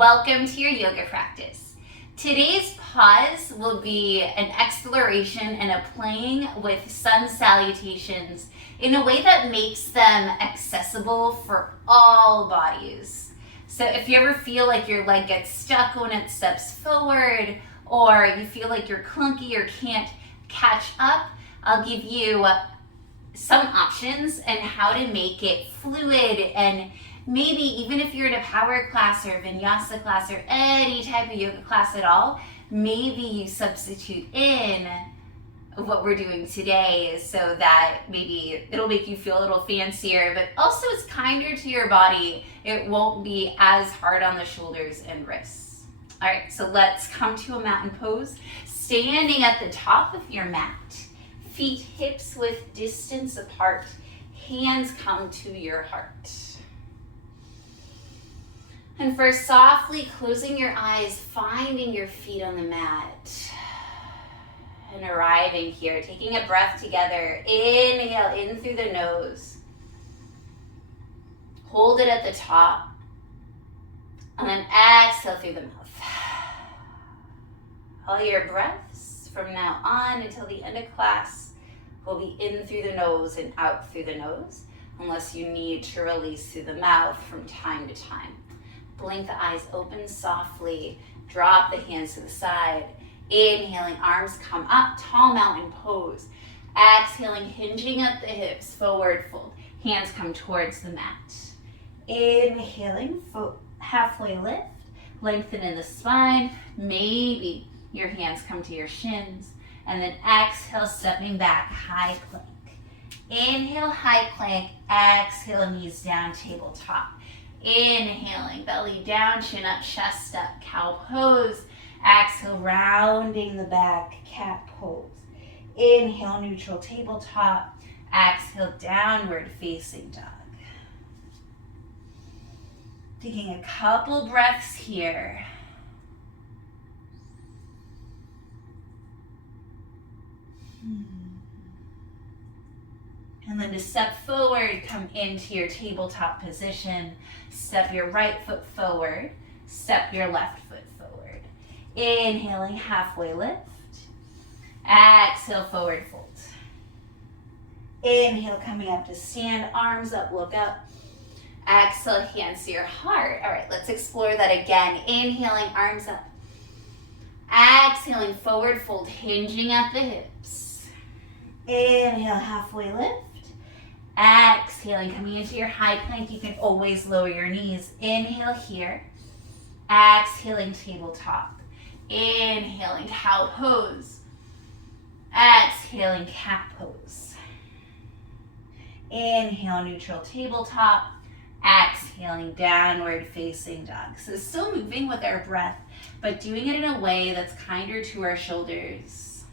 Welcome to your yoga practice. Today's pause will be an exploration and a playing with sun salutations in a way that makes them accessible for all bodies. So if you ever feel like your leg gets stuck when it steps forward, or you feel like you're clunky or can't catch up, I'll give you some options and how to make it fluid, and maybe even if you're in a power class or vinyasa class or any type of yoga class at all, maybe you substitute in what we're doing today so that maybe it'll make you feel a little fancier, but also it's kinder to your body. It won't be as hard on the shoulders and wrists. All right, so let's come to a mountain pose. Standing at the top of your mat, feet hips width distance apart, hands come to your heart. And first, softly closing your eyes, finding your feet on the mat, and arriving here, taking a breath together. Inhale in through the nose. Hold it at the top, and then exhale through the mouth. All your breaths from now on until the end of class will be in through the nose and out through the nose, unless you need to release through the mouth from time to time. Blink the eyes open softly, drop the hands to the side. Inhaling, arms come up, tall mountain pose. Exhaling, hinging at the hips, forward fold. Hands come towards the mat. Inhaling, halfway lift, lengthen in the spine. Maybe your hands come to your shins. And then exhale, stepping back, high plank. Inhale, high plank. Exhale, knees down, tabletop. Inhaling, belly down, chin up, chest up, cow pose. Exhale, rounding the back, cat pose. Inhale, neutral tabletop. Exhale, downward facing dog. Taking a couple breaths here. And then to step forward, come into your tabletop position. Step your right foot forward. Step your left foot forward. Inhaling, halfway lift. Exhale, forward fold. Inhale, coming up to stand, arms up, look up. Exhale, hands to your heart. All right, let's explore that again. Inhaling, arms up. Exhaling, forward fold, hinging at the hips. Inhale, halfway lift. Exhaling, coming into your high plank. You can always lower your knees. Inhale here. Exhaling, tabletop. Inhaling, cow pose. Exhaling, cat pose. Inhale, neutral tabletop. Exhaling, downward facing dog. So still moving with our breath, but doing it in a way that's kinder to our shoulders.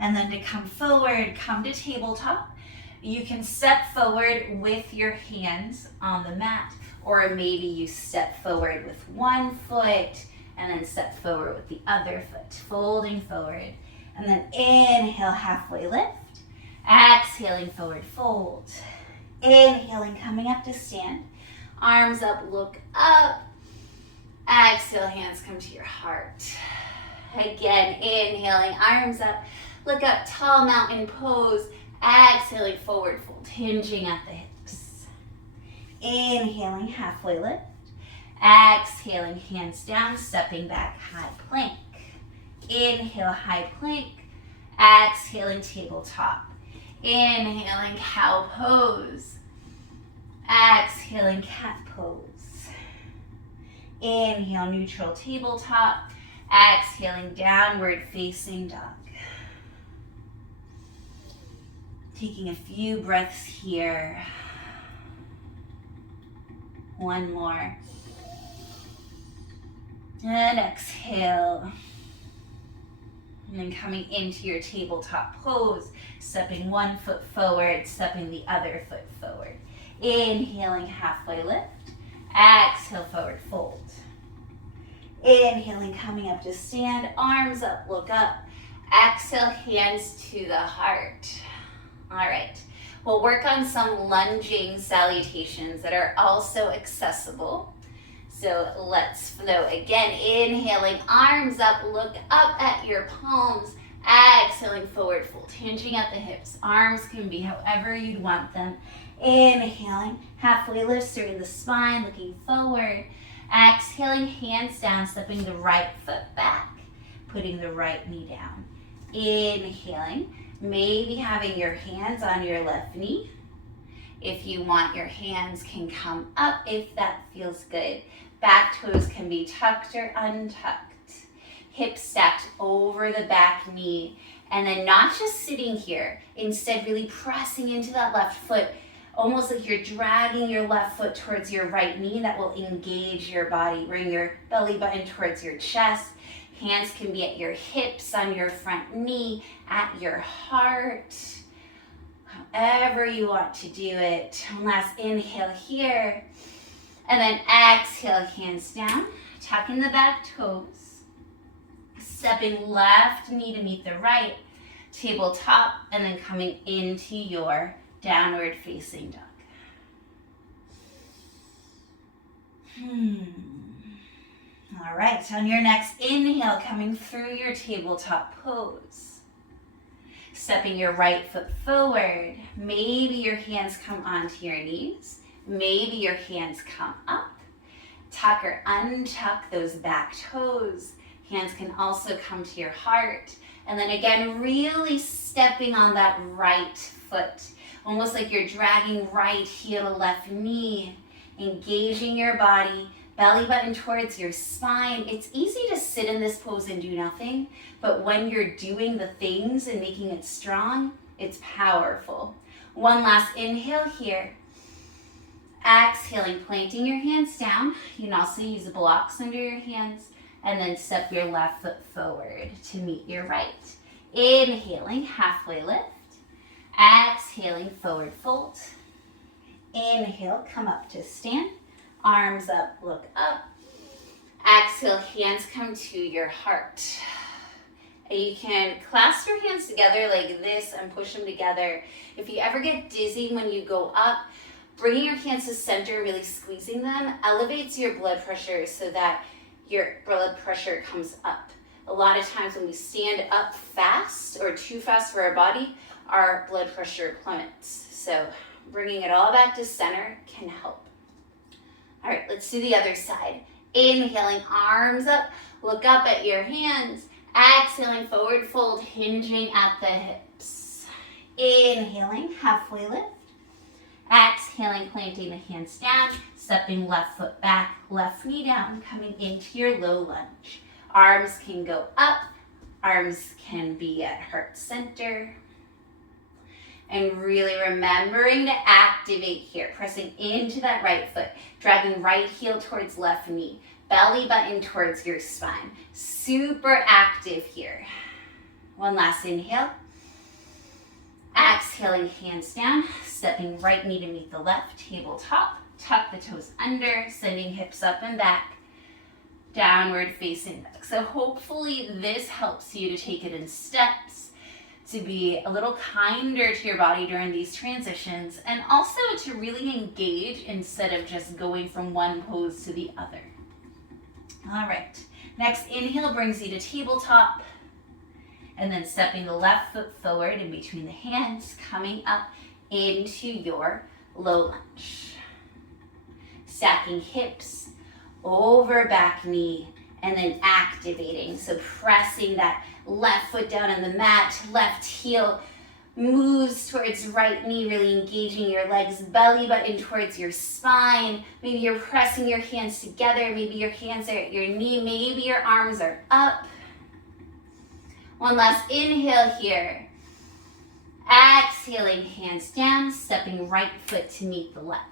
And then to come forward, come to tabletop. You can step forward with your hands on the mat, or maybe you step forward with one foot and then step forward with the other foot, folding forward. And then inhale, halfway lift. Exhaling, forward fold. Inhaling, coming up to stand. Arms up, look up. Exhale, hands come to your heart. Again, inhaling, arms up, look up, tall mountain pose. Exhaling, forward fold, hinging at the hips. Inhaling, halfway lift. Exhaling, hands down, stepping back, high plank. Inhale, high plank. Exhaling, tabletop. Inhaling, cow pose. Exhaling, cat pose. Inhale, neutral tabletop. Exhaling, downward facing dog. Taking a few breaths here. One more. And exhale. And then coming into your tabletop pose, stepping one foot forward, stepping the other foot forward. Inhaling, halfway lift. Exhale, forward fold. Inhaling, coming up to stand, arms up, look up. Exhale, hands to the heart. All right, we'll work on some lunging salutations that are also accessible. So let's flow. Again, inhaling, arms up, look up at your palms. Exhaling, forward fold, hinging at the hips. Arms can be however you'd want them. Inhaling, halfway lift, straighten the spine, looking forward. Exhaling, hands down, stepping the right foot back, putting the right knee down. Inhaling, maybe having your hands on your left knee. If you want, your hands can come up if that feels good. Back toes can be tucked or untucked. Hips stacked over the back knee. And then not just sitting here, instead really pressing into that left foot, almost like you're dragging your left foot towards your right knee. That will engage your body. Bring your belly button towards your chest. Hands can be at your hips, on your front knee, at your heart. However you want to do it. One last inhale here. And then exhale, hands down. Tucking the back toes. Stepping left knee to meet the right. Tabletop, and then coming into your downward facing dog. All right, on your next inhale, coming through your tabletop pose. Stepping your right foot forward. Maybe your hands come onto your knees. Maybe your hands come up. Tuck or untuck those back toes. Hands can also come to your heart. And then again, really stepping on that right foot. Almost like you're dragging right heel to left knee. Engaging your body. Belly button towards your spine. It's easy to sit in this pose and do nothing. But when you're doing the things and making it strong, it's powerful. One last inhale here. Exhaling, planting your hands down. You can also use blocks under your hands. And then step your left foot forward to meet your right. Inhaling, halfway lift. Exhaling, forward fold. Inhale, come up to stand. Arms up, look up. Exhale, hands come to your heart. You can clasp your hands together like this and push them together. If you ever get dizzy when you go up, bringing your hands to center, really squeezing them, elevates your blood pressure so that your blood pressure comes up. A lot of times when we stand up fast or too fast for our body, our blood pressure plummets. So bringing it all back to center can help. All right, let's do the other side. Inhaling, arms up, look up at your hands. Exhaling, forward fold, hinging at the hips. Inhaling, halfway lift. Exhaling, planting the hands down, stepping left foot back, left knee down, coming into your low lunge. Arms can go up, arms can be at heart center. And really remembering to activate here, pressing into that right foot, dragging right heel towards left knee, belly button towards your spine. Super active here. One last inhale. Exhaling, hands down, stepping right knee to meet the left, tabletop. Tuck the toes under, sending hips up and back. Downward facing dog. So hopefully this helps you to take it in steps, to be a little kinder to your body during these transitions, and also to really engage instead of just going from one pose to the other. All right, next inhale brings you to tabletop, and then stepping the left foot forward in between the hands, coming up into your low lunge. Stacking hips over back knee, and then activating. So pressing that left foot down on the mat, left heel moves towards right knee, really engaging your legs, belly button towards your spine. Maybe you're pressing your hands together. Maybe your hands are at your knee. Maybe your arms are up. One last inhale here. Exhaling, hands down, stepping right foot to meet the left.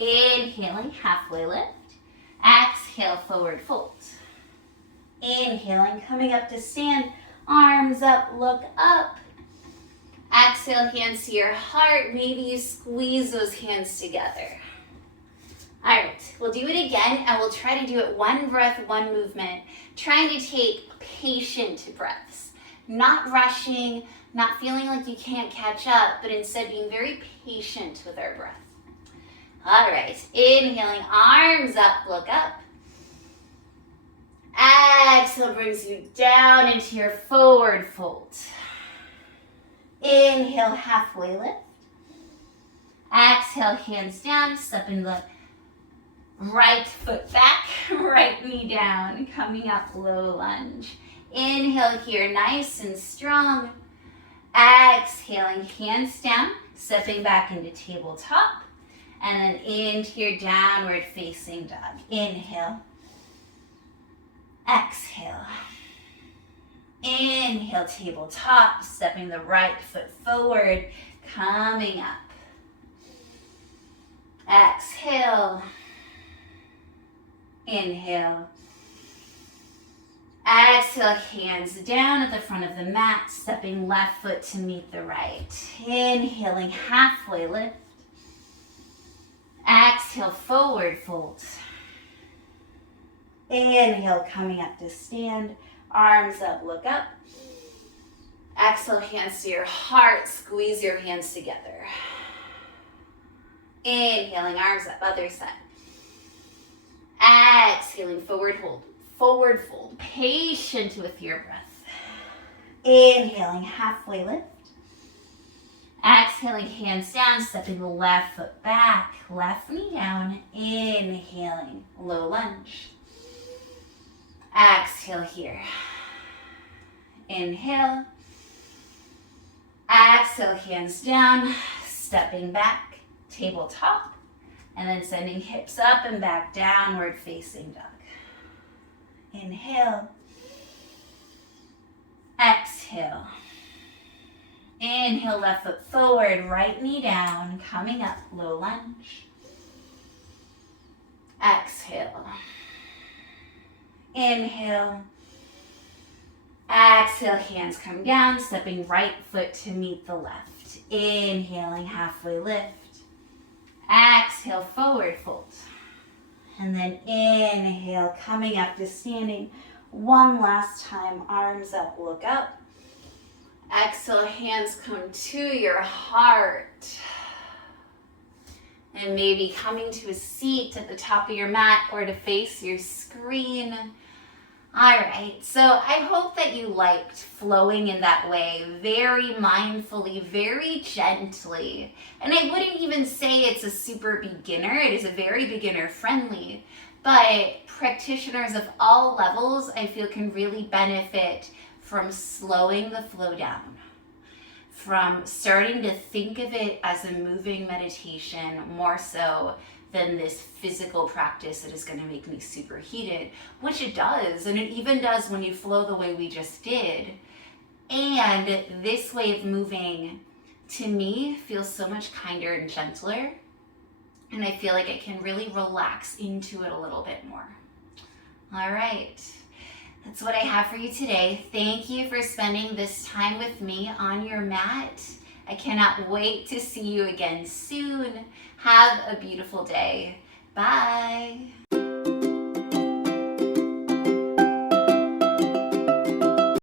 Inhaling, halfway lift. Exhale, forward fold. Inhaling, coming up to stand, arms up, look up. Exhale, hands to your heart. Maybe you squeeze those hands together. All right, we'll do it again, and we'll try to do it one breath, one movement, trying to take patient breaths, not rushing, not feeling like you can't catch up, but instead being very patient with our breath. All right, inhaling, arms up, look up. Exhale brings you down into your forward fold. Inhale, halfway lift. Exhale, hands down, stepping the right foot back, right knee down, coming up, low lunge. Inhale here, nice and strong. Exhaling, hands down, stepping back into tabletop. And then into your downward facing dog. Inhale. Exhale. Inhale, tabletop, stepping the right foot forward, coming up. Exhale. Inhale. Exhale, hands down at the front of the mat, stepping left foot to meet the right. Inhaling, halfway lift. Exhale, forward fold. Inhale, coming up to stand. Arms up, look up. Exhale, hands to your heart. Squeeze your hands together. Inhaling, arms up, other side. Exhaling, forward hold. Forward fold. Patient with your breath. Inhaling, halfway lift. Exhaling, hands down, stepping the left foot back, left knee down. Inhaling, low lunge. Exhale here. Inhale. Exhale, hands down, stepping back, tabletop, and then sending hips up and back, downward facing dog. Inhale. Exhale. Inhale, left foot forward, right knee down, coming up, low lunge. Exhale. Inhale. Exhale, hands come down, stepping right foot to meet the left. Inhaling, halfway lift. Exhale, forward fold. And then inhale, coming up to standing. One last time, arms up, look up. Exhale, hands come to your heart. And maybe coming to a seat at the top of your mat or to face your screen. All right, so I hope that you liked flowing in that way, very mindfully, very gently. And I wouldn't even say it's a super beginner, it is a very beginner friendly, but practitioners of all levels I feel can really benefit from slowing the flow down, from starting to think of it as a moving meditation more so than this physical practice that is going to make me super heated, which it does, and it even does when you flow the way we just did. And this way of moving, to me, feels so much kinder and gentler, and I feel like I can really relax into it a little bit more. All right, that's what I have for you today. Thank you for spending this time with me on your mat. I cannot wait to see you again soon. Have a beautiful day. Bye.